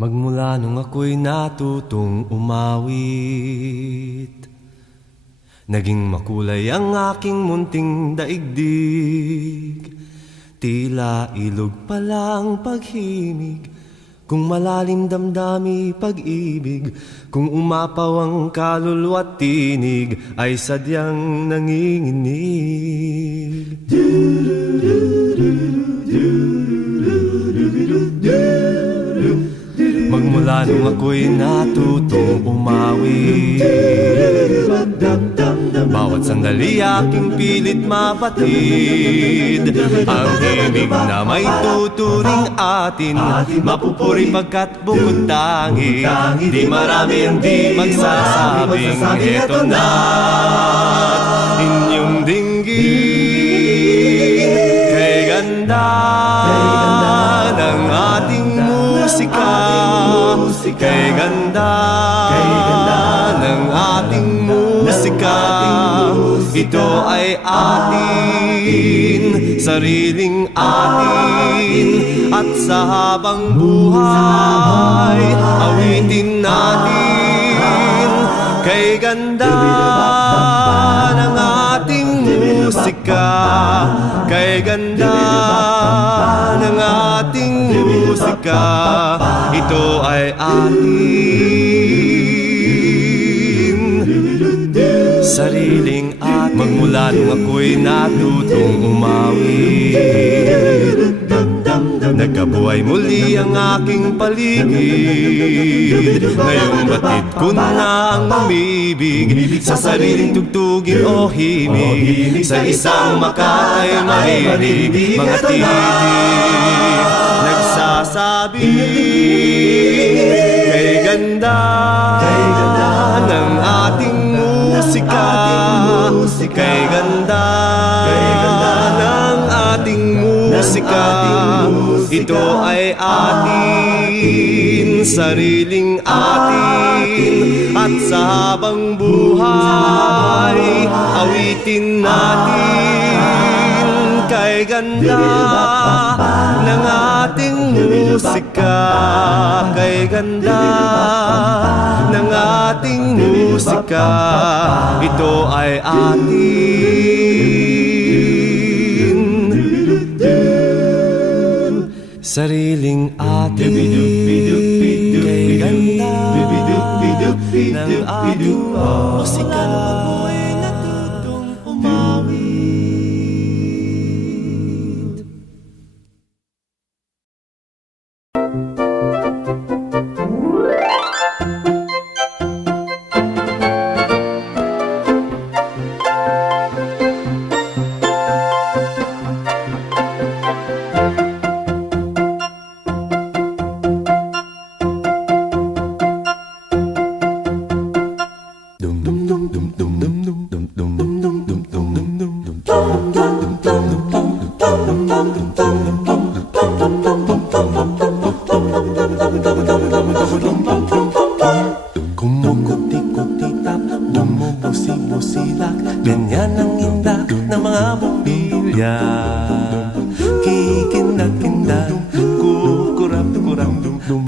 Magmula nung ako'y natutong umawit, naging makulay ang aking munting daigdig. Tila ilog palang paghimig, kung malalim damdami pag-ibig, kung umapaw ang kaluluwa't tinig, ay sadyang nanginginig. Magmula nung ako'y natutong umawit, bawat sandali aking pilit mapatid ang himig na may tuturing atin. Mapupuri pagkat bukod tangi, di marami ang di magsasabing eto na inyong dinggin. Kay ganda ng ating musika, kay ganda ng ating musika. Ito ay atin, sariling atin, at sa habang buhay awitin natin. Kay ganda ng ating musika, kay ganda ng ating musika. Ito ay atin, sariling atin. Magmula nung ako'y natutong umawit, nagkabuhay muli ang aking paligid. Ngayong batid ko na ang umibig sa sariling tugtugin o himig, sa isang makatay marinig. Mga titig nagsasabi, kay ganda ng ating musika, kay ganda ng ating musika. Ito ay atin, sariling atin, at sa habang buhay awitin natin. Kay ganda ng ating musika, kay ganda ng ating musika. Ito ay atin, sariling atin. Kay ganda ng ating musika, ako'y natutong umawit. Kumukuti-kutitap, bumubusi-busilak, ganyan ang indak ng mga bumbilya. Kikindag-kindag, kukurap-kurap,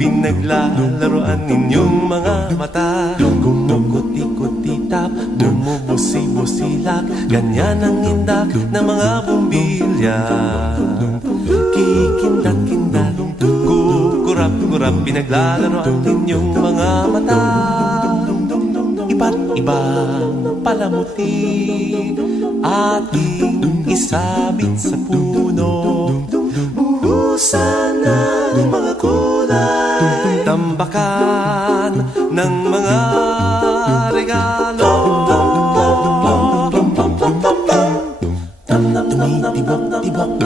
pinaglalaroan ninyong mga mata. Kumukuti-kutitap, bumubusi-busilak, ganyan ang indak ng mga bumbilya. Kikindag-kindag, kurap-kurap, pinaglalaro ninyong mga mata. Iba't ibang palamuti ating isabit sa puno. Buhusan ng mga kulay, tambakan ng mga regalo. Tumitibok-tibok,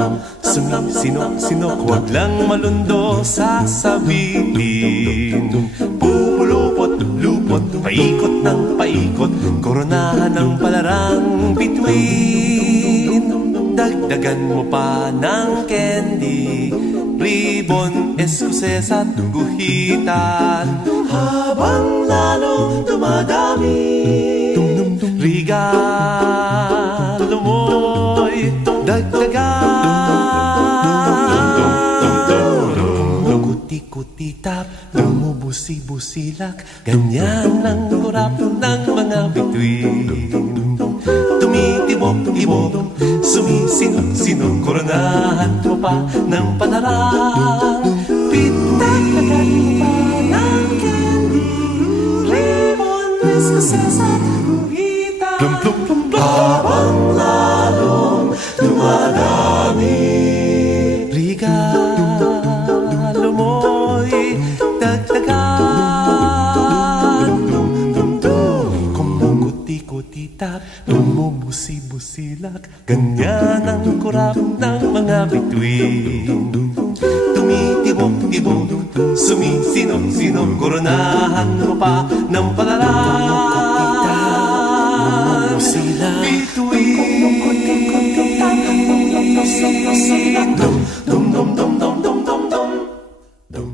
sumisinok-sinok, huwag lang malundo sasabihin. Pupulupot-lupot, paikot ng paikot, koronahan ng palarang bituin. Dagdagan mo pa ng candy, ribbon, eskuses at guhitan. Habang lalong dumadami, regalo mo'y dagdagan. Kumukuti-kutitap, lumubusi-busilak, ganyan ang kurap ng mga bituin. Tumitibok-tibok, sumisinok-sinok, koronahan mo pa ng palarang. Pitak-tagan mo pa ng candy, ribbon, escocesa at guhita. Habang lalong dumadami, regalo mo'y dagdagan. Kumukuti-kutitap, lumubusi-busilak, ganyan ang kurap ng mga bituin. Tumitibok-tibok, sumisinok-sinok, koronahan mo pa ng palaran. Bituin, dum-dum-dum-dum-dum-dum-dum.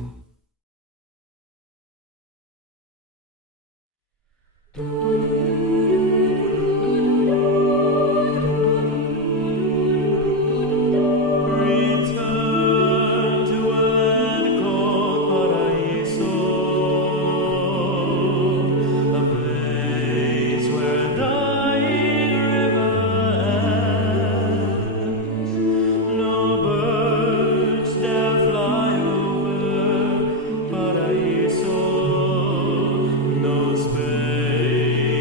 Space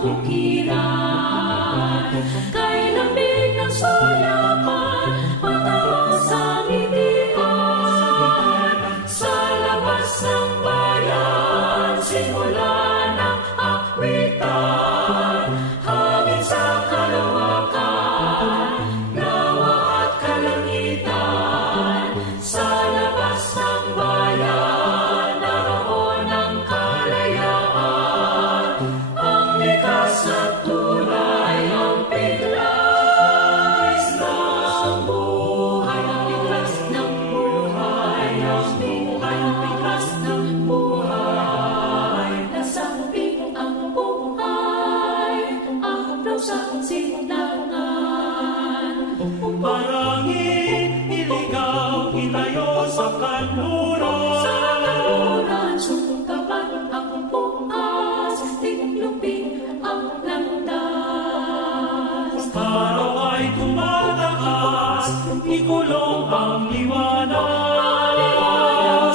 bukiran. Kay lambing ng sulapan, matawag sa ngitian. Sa labas ng bayan, simulan ang akwitan. Hangin sa kalawakan, nawa at kalangitan. Sa labas ng bayan, naroon ang kalayaan. Ang likas at tunay, ang biglas ng buhay. Ang biglas ng buhay, ang biglas ng buhay. Nasa hubing ang buhay, ang haplos at silangan. Marangin, iligaw, itayo sa kanluran. Sa kanluran, sungkapan ang bukas, tiglupin ang landas. Araw ay tumatakas, ikulong ang liwanag.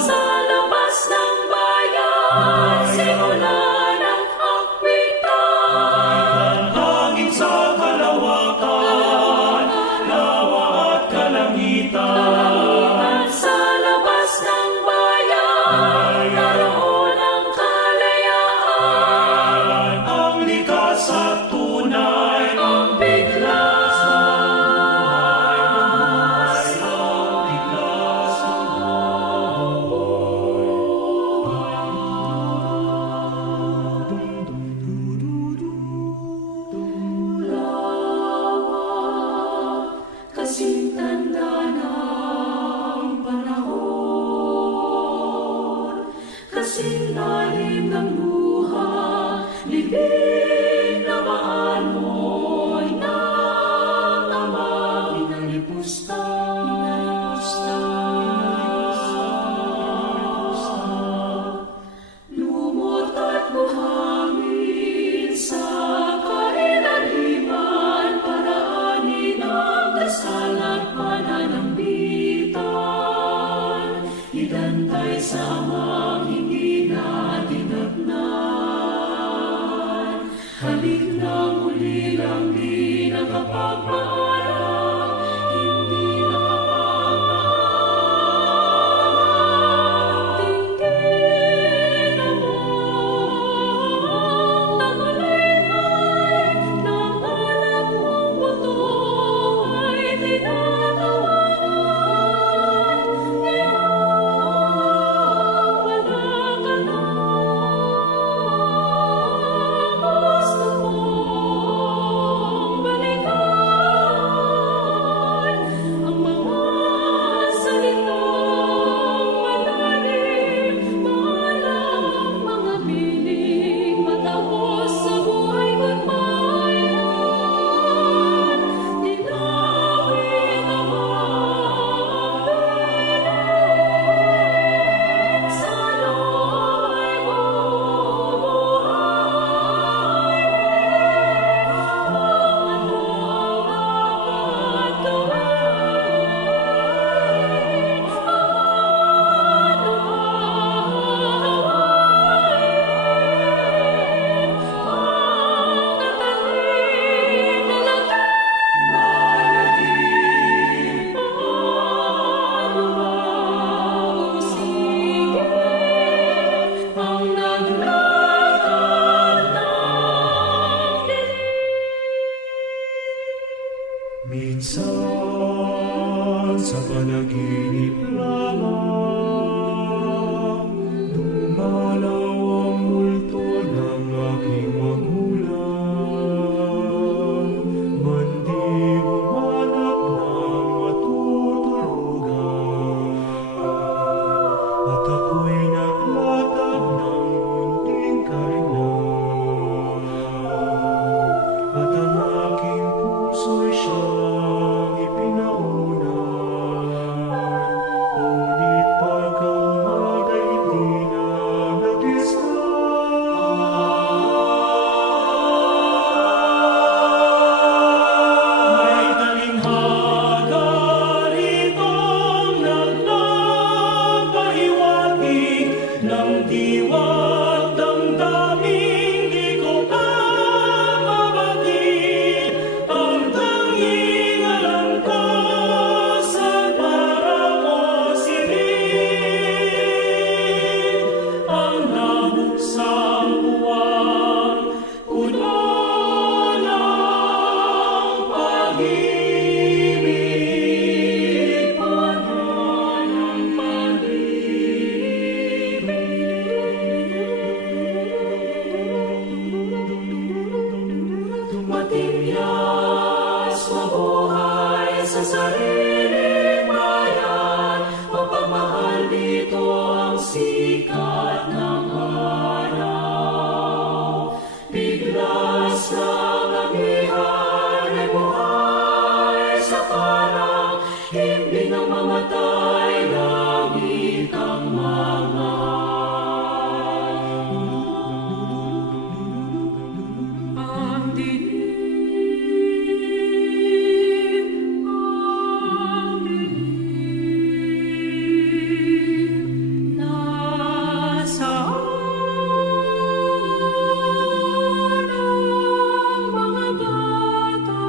Sa labas ng bayan, simulan ang akwitan. Hangin sa kalawakan, nawa at kalangitan. Sa labas ng bayan, naroon ang kalayaan. Ang likas at tunay, Ang biglas kasing tanda ng panahon, kasing lalim ng luha, libing na maanoy ng ama, pinalipusta. Lumot at buhangin sa kailaliman, paraanin ang dasal at pananambitan. Idantay sa amang hindi na tinagnan. Halik ng uli lang di nakapagpaalam, hindi nakapagpaalam. Tingin naman, tagulihay ng anak mong buto ay tinatawanan. Ngayon wala ka na, gusto mong balikan ang mga salitang malalim, maalam, mga piling matapos sa buhay ko'y mayan. Linawin ang mga piling sa looy ang naglakad ng minsan sa panaginip lamang, dumalaw ang multo ng aking magulang. Mandi humanap ng matutulugan, at ako'y naglatag ng munting kainan. At ang aking puso'y siyang ipinaunan, ngunit pagkaumaga'y di na nag-isla. May talinghaga ritong nagpapahiwatig ng diwa't damdaming di ko pa sikat ng araw. Biglas ng amihan ay buhay sa parang himbing ng mamatay, langit ang ang dilim, nasaan ang mga batang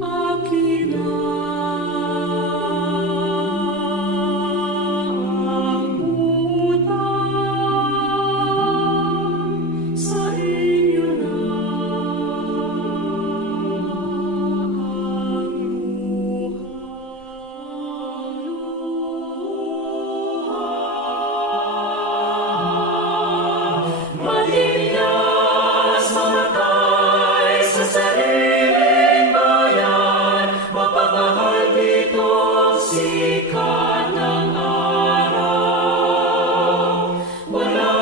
akin na ang utang sa inyo na ang matigas mamatay sa sariling bayan, mapagmahal dito ang sikat ng araw. Wala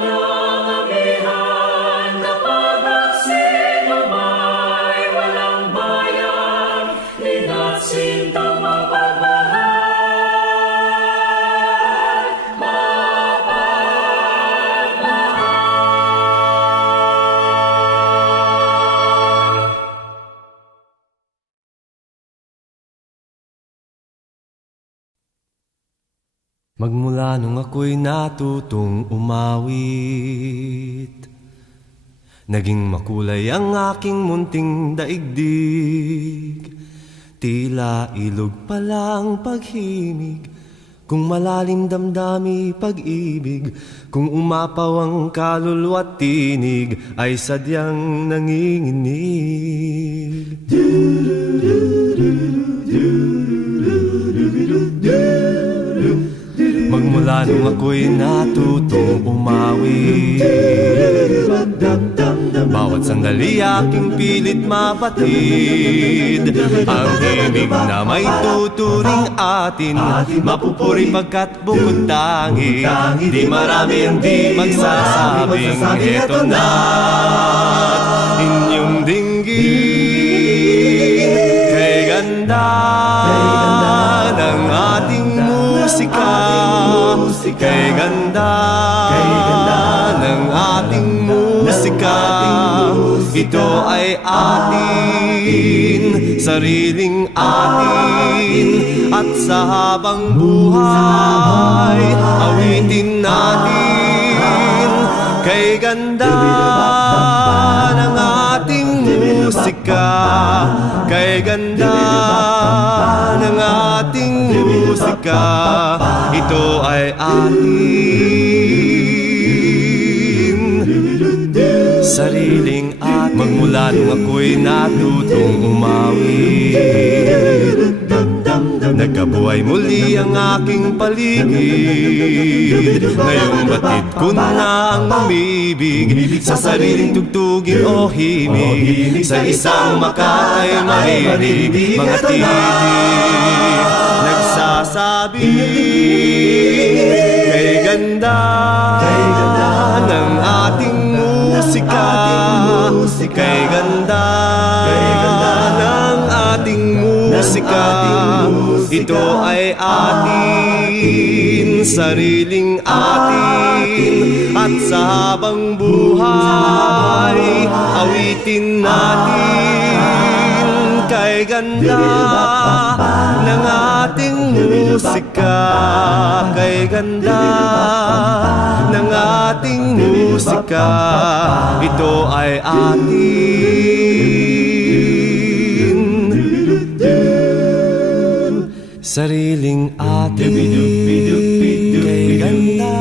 nang amihan kapag ang sinumay walang bayan, nina't sintang mapagmahal. Magmula nung ako'y natutong umawit, naging makulay ang aking munting daigdig. Tila ilog palang paghimig, kung malalim damdami pag-ibig, kung umapaw ang kaluluwa't tinig, ay sadyang nanginginig. Magmula nung ako'y natutong umawit, bawat sandali aking pilit mapatid ang himig na may tuturing atin, mapupuri pagkat bukod tangi. Di marami ang di magsasabing eto na inyong dinggin. Kay ganda ng ating musika, kay ganda ng ating musika. Ito ay atin, sariling atin, at sa habang buhay awitin natin. Kay ganda ng ating musika, kay ganda ng ating musika. Ito ay atin, sariling atin. Magmula nung ako'y natutong umawit, nagkabuhay muli ang aking paligid. Ngayong batid ko na ang umibig sa sariling tugtugin o himig, sa isang makatay marinig. Mga titig nagsasabi, kay ganda ng ating musika, kay ganda ng ating musika. Ito ay atin, sariling atin, at sa habang buhay awitin natin. Kay ganda ng ating musika, kay ganda ng ating musika. Ito ay atin, sariling atin. Kay ganda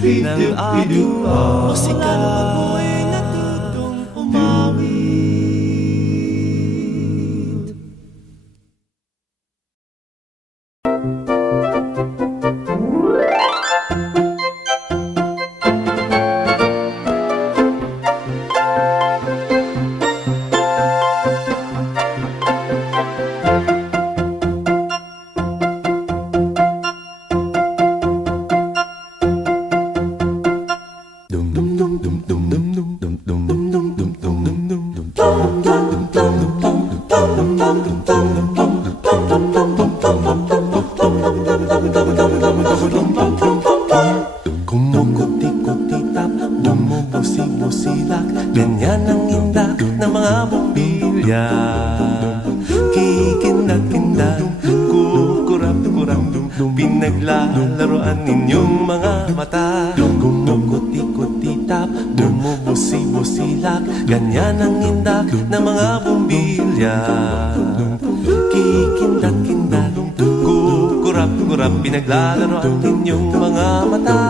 ng ating musika, ako'y natutong umawit. Kumukuti-kutitap, bumubusi-busilak, ganyan ang indak ng mga bumbilya. Kikindag-kindag, kukurap-kurap, pinaglalaroan ninyong mga mata. Kumukuti-kutitap, bumubusi-busilak, ganyan ang indak ng mga bumbilya. Kikindag-kindag, kukurap-kurap, pinaglalaroan ninyong mga mata.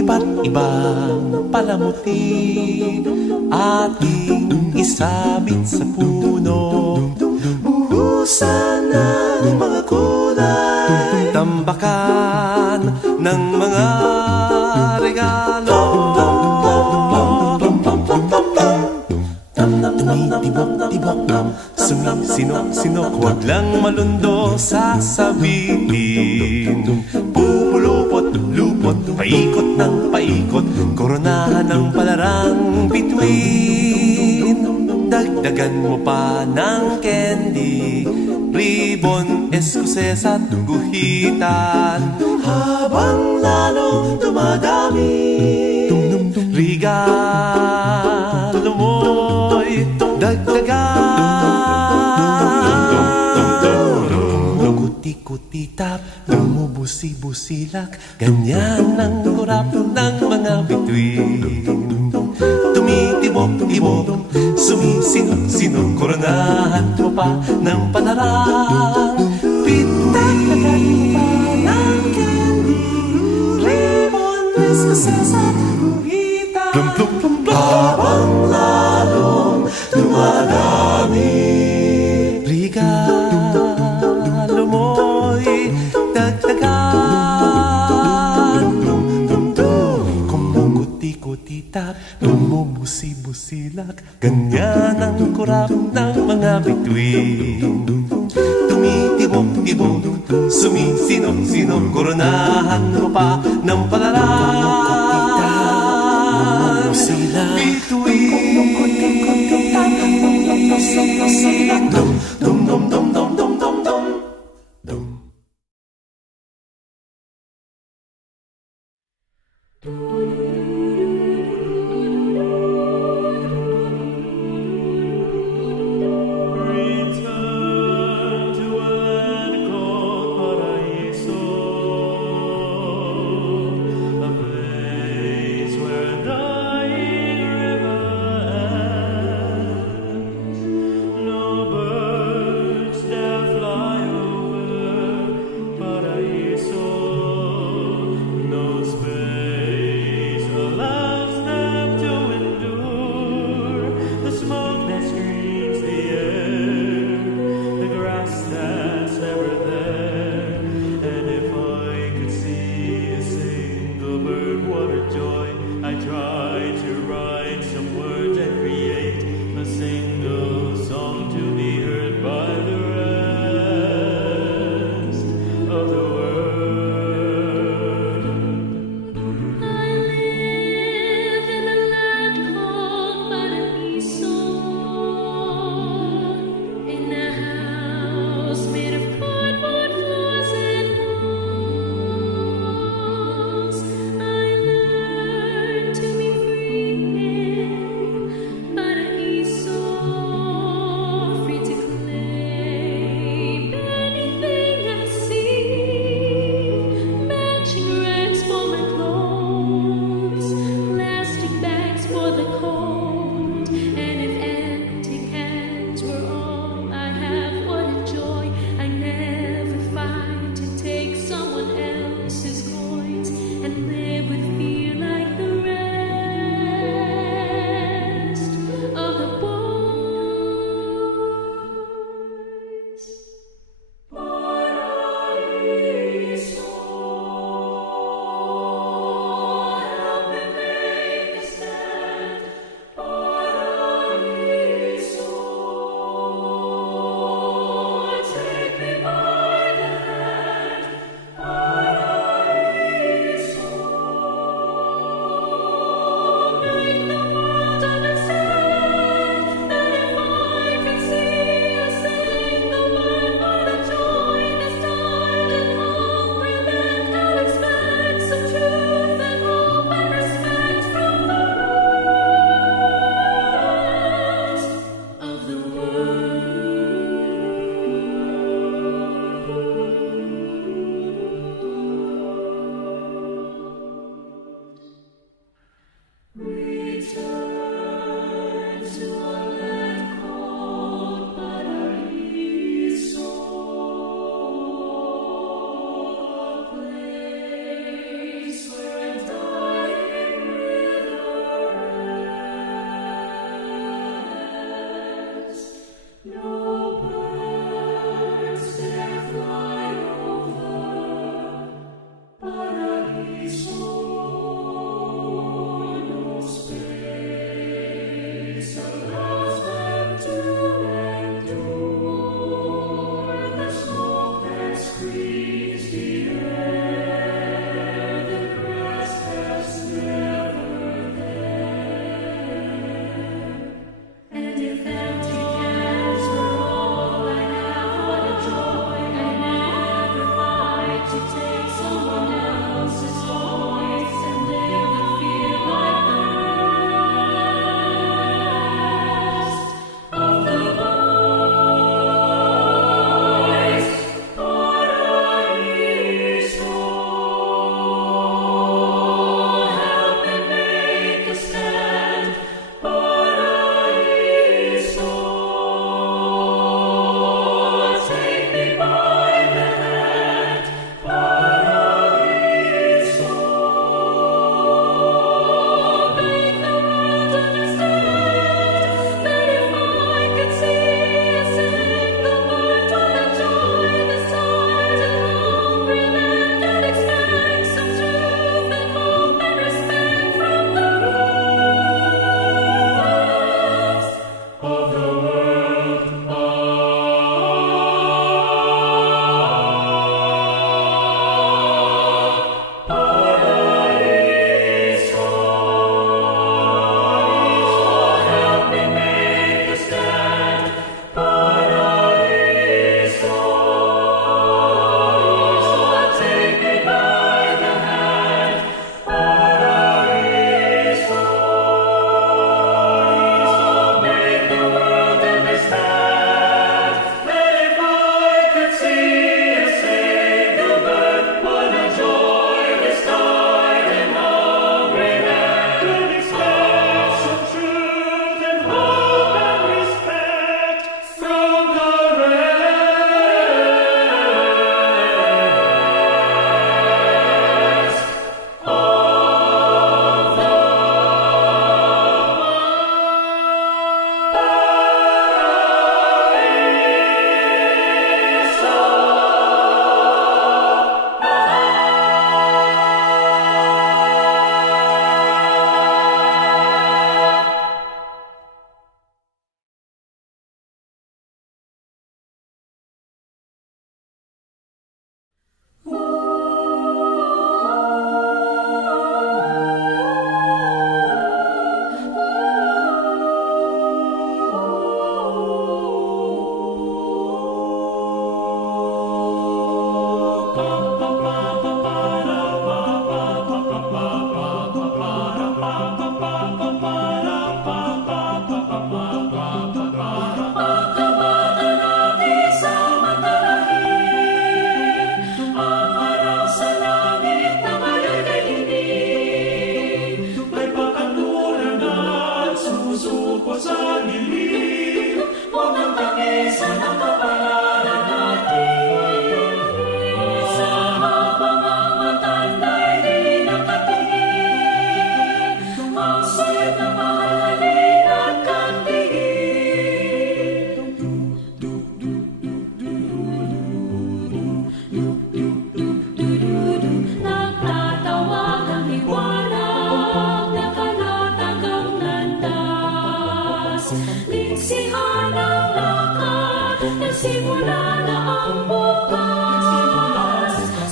Iba't ibang palamuti ating isabit sa puno. Buhusan ng mga kulay, tambakan ng mga regalo. Tumitibok-tibok, sumisinok-sinok, huwag lang malundo sasabihin. Pupulupot-lupot, paikot ng paikot, koronahan ng palarang bituin. Dagdagan mo pa ng candy, ribbon, eskuses at guhitan. Habang lalo dumadami, regalo mo'y dagdagan. Kuti-kuti-tap, bumubusi-busilak, ganyan ang kurap ng mga bituin. Tumitibok-tibok, sumisinok-sinok, koronahan mo pa ng palarang. Pitagdagan mo pa ng candy, ribbon, eskuses at guhitan. Habang lalong dumadami, regalo mo'y dagdagan. Kumukuti-kutitap, bumubusi-busilak, ganyan ang kurap ng mga bituin. Tumitibok-tibok, sumisinok-sinok, koronahan mo pa ng palarang. Bituin. Dum-dum-dum-dum-dum-dum-dum. Return to an cold Paraiso, a place where dying river ends. No birds dare fly over Paraiso, no space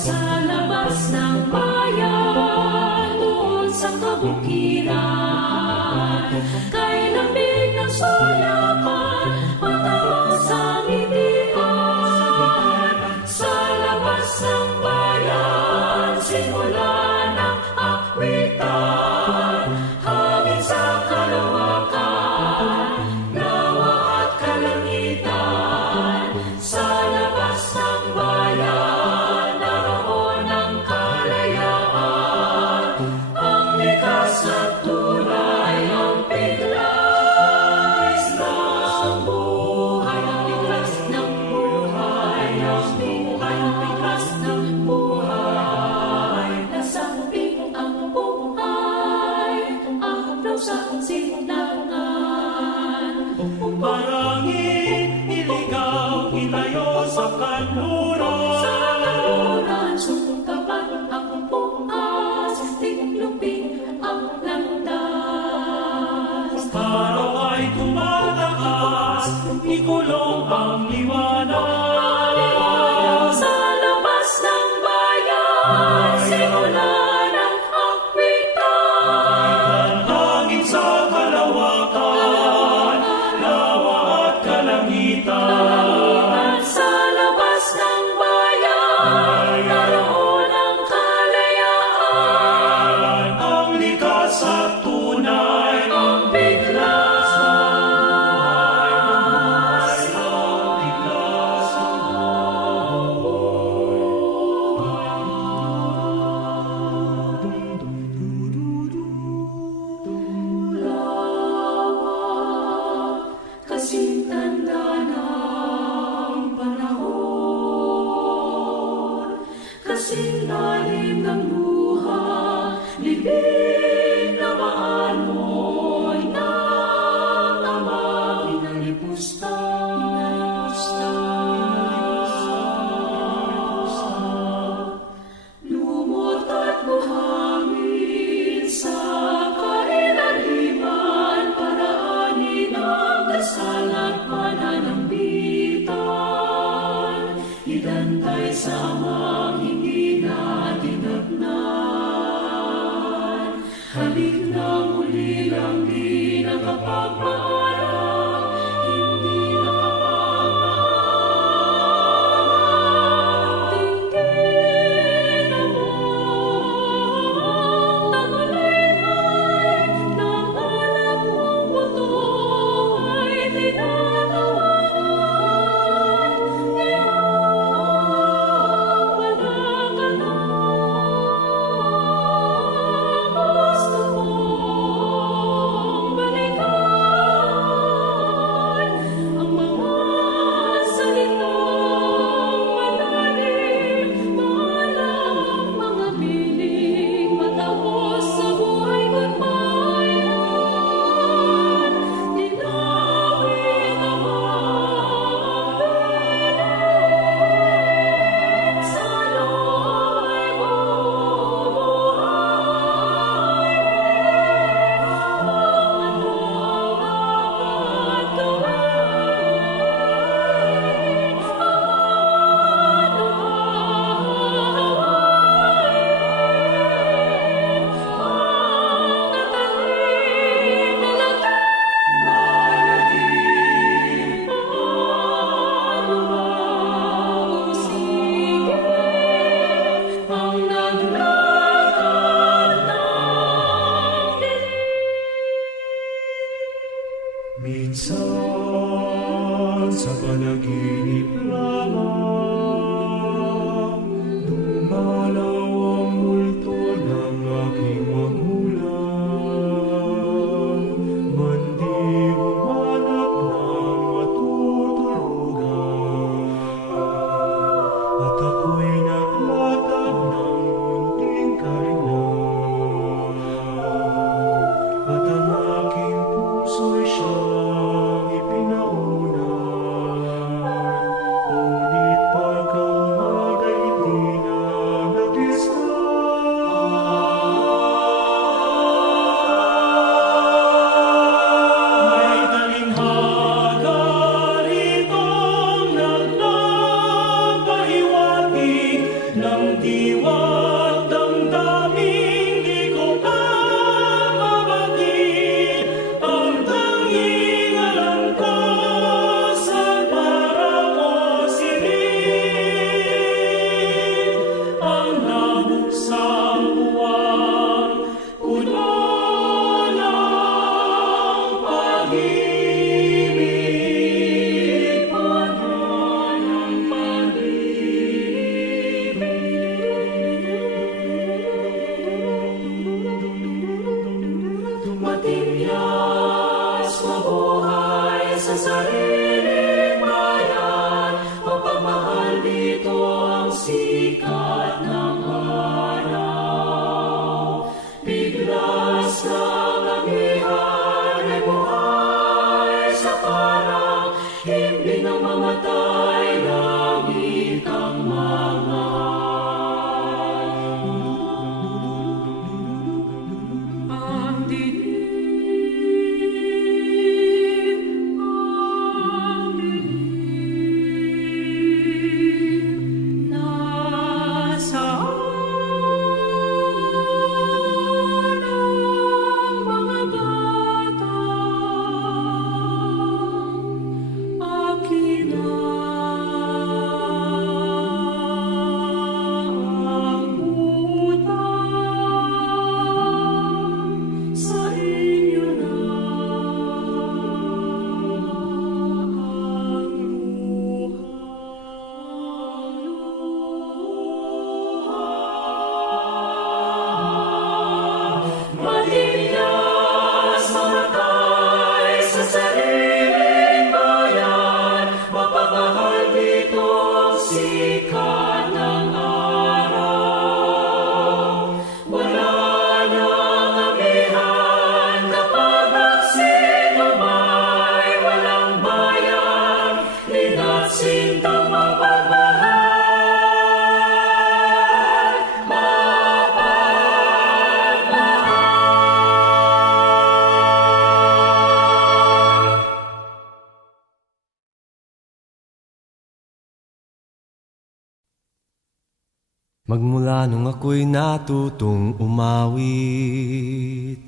sa labas ng bayan, doon sa kabukiran, kay lamig ng sulapan, matawag sa ngitian. Sa labas ng bayan, simulan ang akwitan, hangin sa kalawakan, lawa at kalangitan. Sa labas ng bayan, naroon ang kalayaan, ang likas at tunay, ang biglas ng buhay, ang biglas ng buhay, ang buhay, ang biglas ng buhay. Nasa hubing ang buhay, ang haplaw sa silangan. Marangin, iligaw, itayo sa kanluran. Sa kanluran, sungkapan ang bukas, tiglupin ang landas. Araw ay tumatakas, ikulong ang liwanag. Sa labas ng bayan, simulan ang akwitan. Hangin sa kalawakan, lawa at kalangitan. Sa labas ng bayan, naroon ang kalayaan, Ang likas at tunay, ang biglas kasing tanda ng panahon, kasing lalim ng luha, libing na maanoy ng ama, pinalipusta. Lumot at buhangin sa kailaliman, paraanin ang dasal at pananambitan. Idantay sa amang hindi natin agnan. Halik ng uli lang di nakapagpaalam, hindi nakapagpaalam. Tingin naman, tagulayhay ng alam mong buto ay tinatawagan. Ngayon wala ka na, gusto mong balikan. liwat damdamin di ko pa mabagin. Ang tanging alam ko sa para mo silid. Ang nabuksang buwan puno ng pag-ibig, puno ng pag-ibig. Matinyas mabuhay sa sariling bayan, mapamahal dito ang sikat ng araw. Biglas na kagihan ay buhay sa parang himbing ng mamatay, langit ang ang dilim, nasaan ang mga batang akin ang utang sa inyo na matinyas mamatay sa sariling bayan, mapamahal dito ang sikat ng araw. Wala nang amihan kapag ang sinumay walang bayan, lina't sintang mapagmahal. Magmula nung ako'y natutong umawit,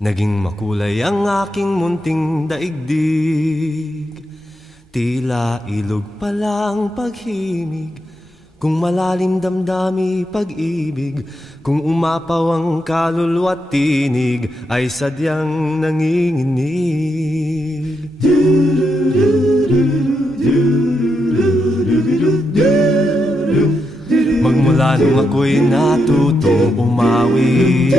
naging makulay ang aking munting daigdig. Tila ilog palang paghimig, kung malalim damdami pag-ibig, kung umapaw ang kaluluwa't tinig, ay sadyang nanginginig. Magmula nung ako'y natutong umawit,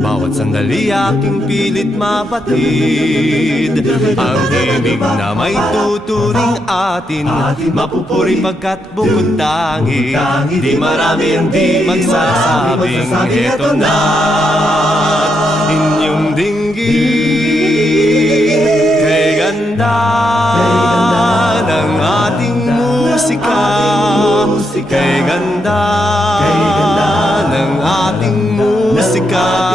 bawat sandali aking pilit mapatid ang himig na may tuturing atin, mapupuri pagkat bukod tangi. Di marami ang di magsasabing eto na inyong dinggin. Kay ganda ng ating musika, kay ganda ng ating musika.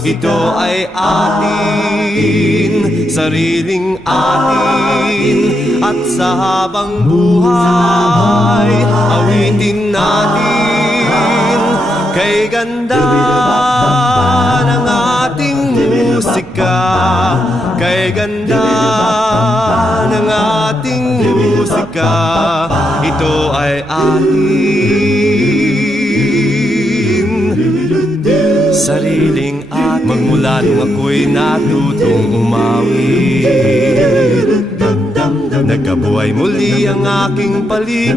Ito ay atin, sariling atin, at sa habang buhay awitin natin. Kay ganda ng ating musika, kay ganda ng ating musika. Ito ay atin, sariling atin. Magmula nung ako'y natutong umawit, nagkabuhay muli ang aking paligid.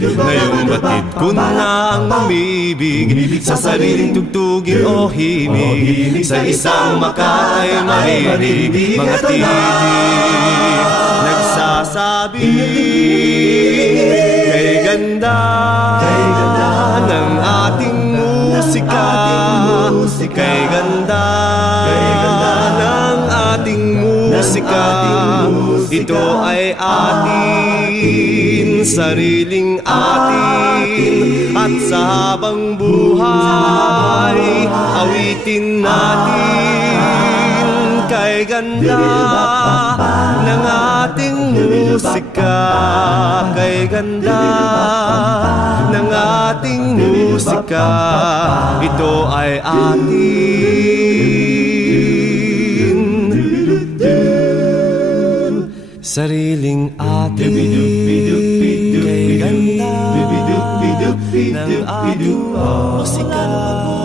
Ngayong batid ko na ang umibig sa sariling tugtugin o himig, sa isang makatay marinig. Mga titig nagsasabi, kay ganda ng ating musika, kay ganda ng ating musika. Ito ay atin, sariling atin, at sa habang buhay awitin natin. Kay kay ganda ng ating musika, kay ganda ng ating musika. Ito ay atin, sariling atin, kay ganda ng ating musika.